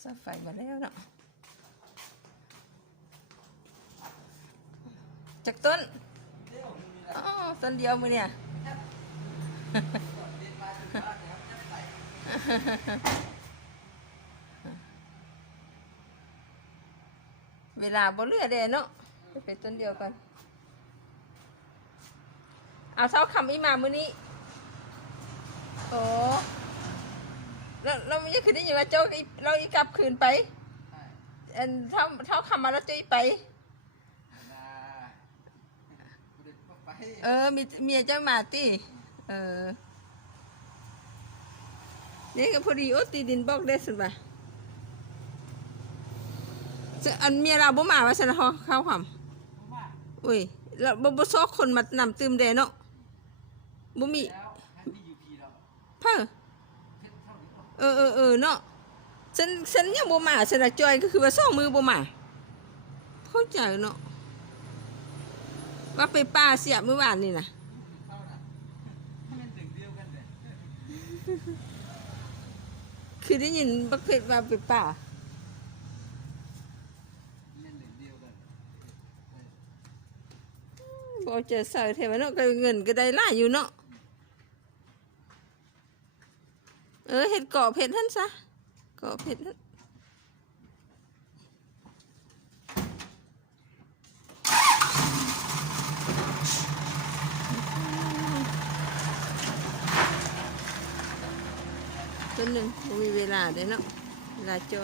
เสาไฟมาแล้วเนาะจากต้นอ๋อต้นเดียวมือเนี่ยเวลาบ่เลือเด้เนาะไปเป็นต้นเดียวกันเอาเท้าคำอีมามื้อนี้โอ้ แล้วเราไม่ใช่คืนนี้อยู่ว่าเจ้าอีเราอีกลับคืนไปอันเท่าเท่าคำมาแล้วเจ้าอีไป เออมีเมียเจ้ามาติเออนี่ก็พอดีโอ้ตีดินบอกได้สุดป่ะจะอันเมียเราบ่มาว่าฉันเขาเข้าความอุ้ยแล้วบ่บ่ซอกคนมานำตืมแดเนาะบ่มีเพ้อ เออเออเออเนาะฉันฉันยังบ่มาฉันน่ะจอยก็คือว่าสองมือบ่มาเข้าใจเนาะว่าไปป่าเสียเมื่อวานนี่นะคือได้ยินบักเพชรว่าไปป่าบอเจอใส่เทวเนาะก็เงินก็ได้หล่ายอยู่เนาะ เออเห็ดเกาะเห็ดท่านซะเกาะเพชรท่านต้นหนึ่งมีเวลาเด้เนาะเวลาจอ